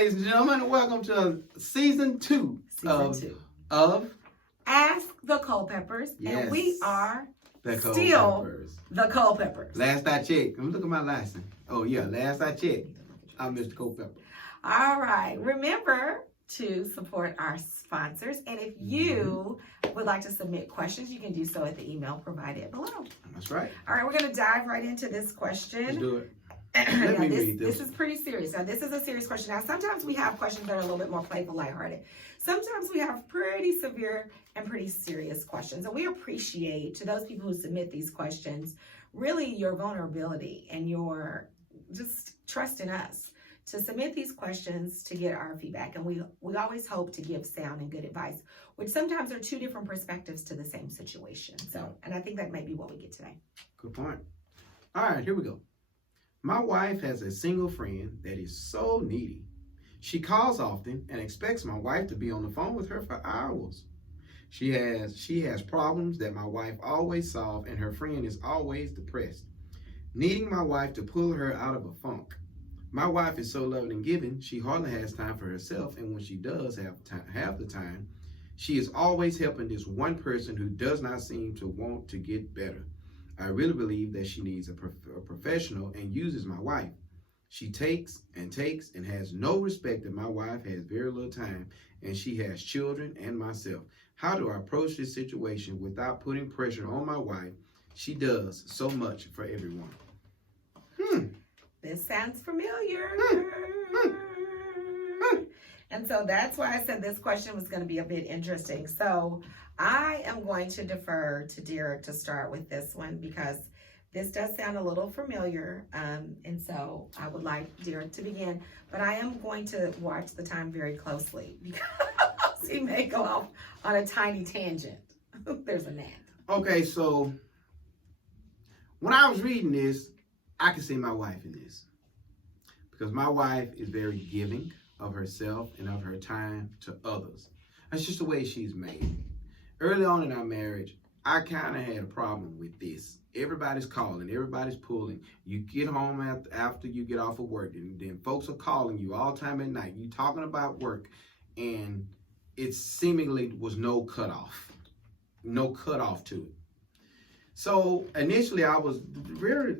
ladies and gentlemen. Welcome to season two of Ask the Culpeppers. Yes. And we are the still Culpeppers. the Culpeppers. Last I checked, let me look at my license. Oh yeah, last I checked, I'm Mr. Culpepper. All right. Remember to support our sponsors. And if you would like to submit questions, you can do so at the email provided below. That's right. All right, we're going to dive right into this question. Let's do it. This is pretty serious. Now, this is a serious question. Now, sometimes we have questions that are a little bit more playful, lighthearted. Sometimes we have pretty severe and pretty serious questions. And we appreciate, to those people who submit these questions, really your vulnerability and your just trust in us to submit these questions to get our feedback. And we always hope to give sound and good advice, which sometimes are two different perspectives to the same situation. So, and I think that may be what we get today. Good point. All right, here we go. My wife has a single friend that is so needy. She calls often and expects my wife to be on the phone with her for hours. She has problems that my wife always solves, and her friend is always depressed, needing my wife to pull her out of a funk. My wife is so loving and giving, she hardly has time for herself, and when she does have the time, she is always helping this one person who does not seem to want to get better. I really believe that she needs a professional and uses my wife. She takes and has no respect that my wife has very little time, and she has children and myself. How do I approach this situation without putting pressure on my wife? She does so much for everyone. This sounds familiar. And so that's why I said this question was going to be a bit interesting. So I am going to defer to Derek to start with this one because this does sound a little familiar. And so I would like Derek to begin, but I am going to watch the time very closely because he may go off on a tiny tangent. There's a gnat. Okay, so when I was reading this, I can see my wife in this because my wife is very giving of herself and of her time to others. That's just the way she's made. Early on in our marriage, I kind of had a problem with this. Everybody's calling, everybody's pulling. You get home after you get off of work, and then folks are calling you all time at night. You talking about work, and it seemingly was no cutoff to it. So initially, I was very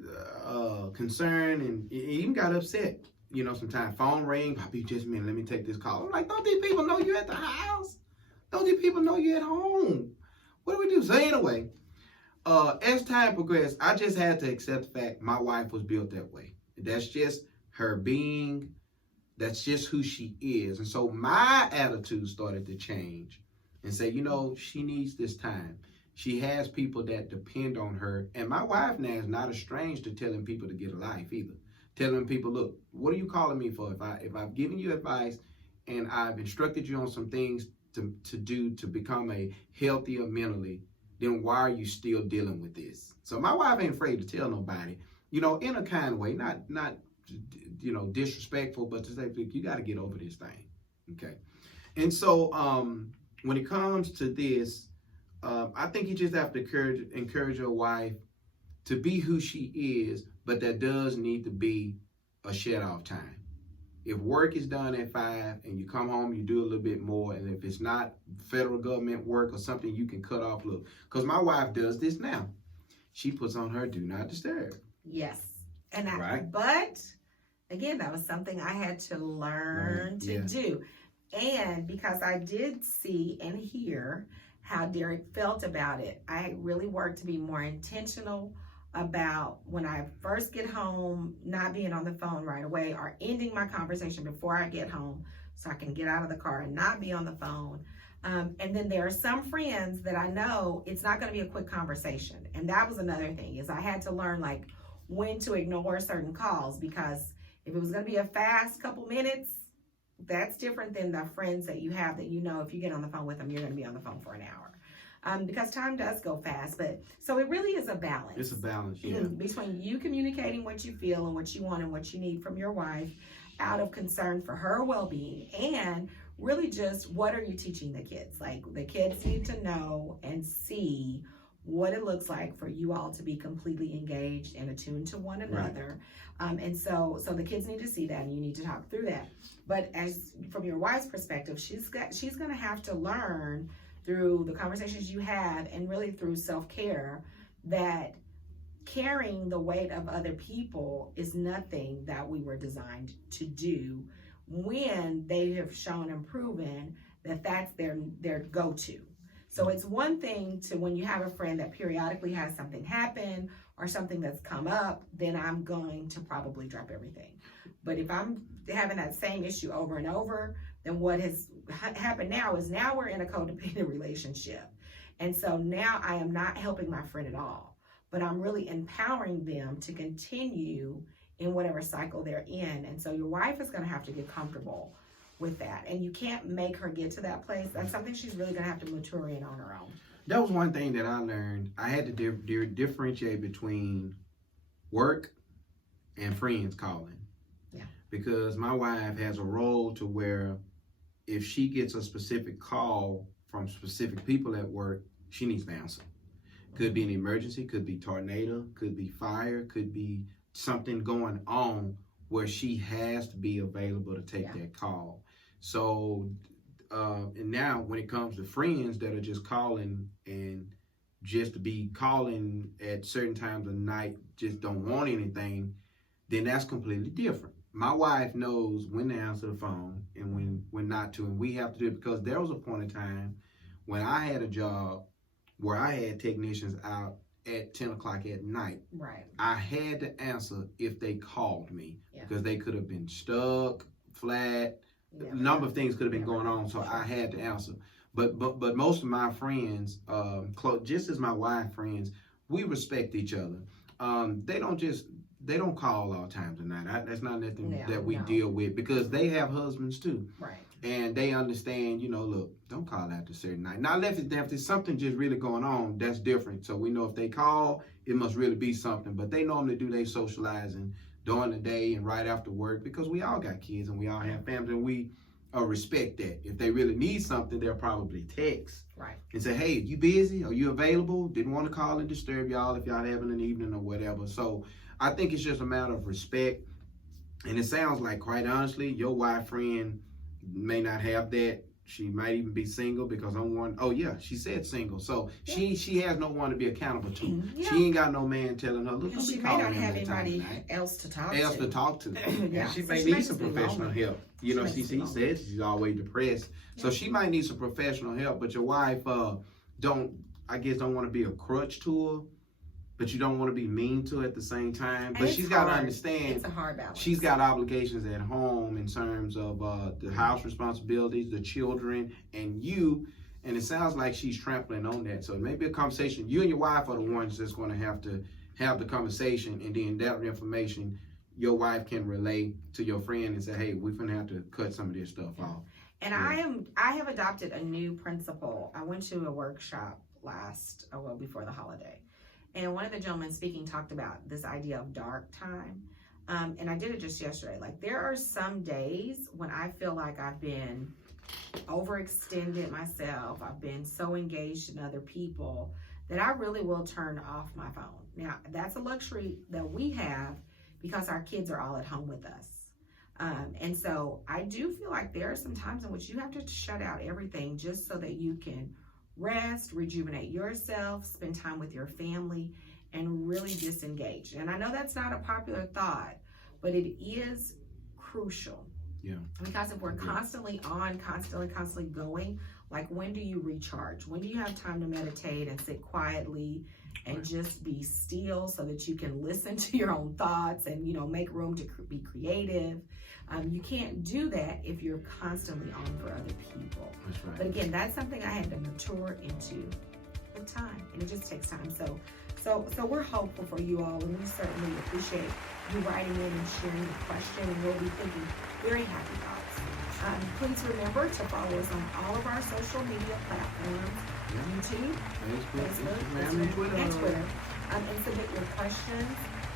concerned and even got upset. You know, sometimes phone ring, Poppy, just a minute, let me take this call. I'm like, don't these people know you at the house? Don't these people know you at home? What do we do? So anyway, as time progressed, I just had to accept the fact my wife was built that way. That's just her being. That's just who she is. And so my attitude started to change and say, you know, she needs this time. She has people that depend on her. And my wife now is not estranged to telling people to get a life either. Telling people, look, what are you calling me for? If I've given you advice and I've instructed you on some things to do to become a healthier mentally, then why are you still dealing with this? So my wife ain't afraid to tell nobody, you know, in a kind way, not you know, disrespectful, but to say, you got to get over this thing, okay? And so when it comes to this, I think you just have to encourage your wife to be who she is, but that does need to be a shut-off time. If work is done at 5 and you come home, you do a little bit more. And if it's not federal government work or something, you can cut off. Look, because my wife does this now. She puts on her do not disturb. Yes. And right. But again, that was something I had to learn to do. And because I did see and hear how Derek felt about it, I really worked to be more intentional about when I first get home, not being on the phone right away or ending my conversation before I get home so I can get out of the car and not be on the phone. And then there are some friends that I know it's not going to be a quick conversation. And that was another thing is I had to learn like when to ignore certain calls because if it was going to be a fast couple minutes, that's different than the friends that you have that you know if you get on the phone with them, you're going to be on the phone for an hour. Because time does go fast, but so it really is a balance. It's a balance, yeah. Between you communicating what you feel and what you want and what you need from your wife out of concern for her well-being and really just what are you teaching the kids? Like the kids need to know and see what it looks like for you all to be completely engaged and attuned to one another. And so the kids need to see that, and you need to talk through that. But as from your wife's perspective, she's going to have to learn through the conversations you have and really through self-care that carrying the weight of other people is nothing that we were designed to do when they have shown and proven that that's their go-to. So it's one thing to when you have a friend that periodically has something happen or something that's come up, then I'm going to probably drop everything. But if I'm having that same issue over and over, then what has happened now is now we're in a codependent relationship. And so now I am not helping my friend at all, but I'm really empowering them to continue in whatever cycle they're in. And so your wife is going to have to get comfortable with that. And you can't make her get to that place. That's something she's really going to have to mature in on her own. That was one thing that I learned. I had to differentiate between work and friends calling. Yeah. Because my wife has a role to where if she gets a specific call from specific people at work, she needs to answer. Could be an emergency, could be tornado, could be fire, could be something going on where she has to be available to take that call. So, and now when it comes to friends that are just calling and just to be calling at certain times of night, just don't want anything, then that's completely different. My wife knows when to answer the phone and when not to, and we have to do it because there was a point in time when I had a job where I had technicians out at 10 o'clock at night. Right. I had to answer if they called me because they could have been stuck, flat, a number of things could have been going on, so I had to answer. But most of my friends, just as my wife friends, we respect each other. They don't call all times of night. That's not nothing that we deal with because they have husbands too. Right. And they understand, look, don't call after a certain night. Now, if there's something just really going on, that's different. So we know if they call, it must really be something. But they normally do their socializing during the day and right after work because we all got kids and we all have families and we respect that. If they really need something, they'll probably text and say, hey, you busy? Are you available? Didn't want to call and disturb y'all if y'all having an evening or whatever. So I think it's just a matter of respect. And it sounds like, quite honestly, your wife friend may not have that. She might even be single because she said single. So she has no one to be accountable to. She ain't got no man telling her, look, she may not have anybody else to talk to. And she may need some professional help. She said she's always depressed. So she might need some professional help, but your wife don't want to be a crutch to her. But you don't want to be mean to her at the same time. But she's got to understand it's a hard balance. She's got obligations at home in terms of the house responsibilities, the children, and you. And it sounds like she's trampling on that. So maybe a conversation. You and your wife are the ones that's going to have the conversation. And then that information, your wife can relay to your friend and say, hey, we're going to have to cut some of this stuff off. And I have adopted a new principle. I went to a workshop before the holiday. And one of the gentlemen speaking talked about this idea of dark time. And I did it just yesterday. Like there are some days when I feel like I've been overextended myself. I've been so engaged in other people that I really will turn off my phone. Now, that's a luxury that we have because our kids are all at home with us. And so I do feel like there are some times in which you have to shut out everything just so that you can rest, rejuvenate yourself, spend time with your family, and really disengage. And I know that's not a popular thought, but it is crucial. Yeah. Because if we're constantly on, constantly going, like when do you recharge? When do you have time to meditate and sit quietly and just be still so that you can listen to your own thoughts and, make room to be creative? You can't do that if you're constantly on for other people. That's right. But again, that's something I had to mature into with time, and it just takes time. So we're hopeful for you all, and we certainly appreciate you writing in and sharing the question, and we'll be thinking very happy thoughts. Please remember to follow us on all of our social media platforms, YouTube, Facebook, Instagram, and Twitter, and submit your questions.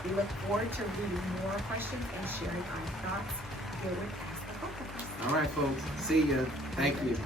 We look forward to reading more questions and sharing our thoughts here with Ask the Coco. All right, folks. See ya. Thank you.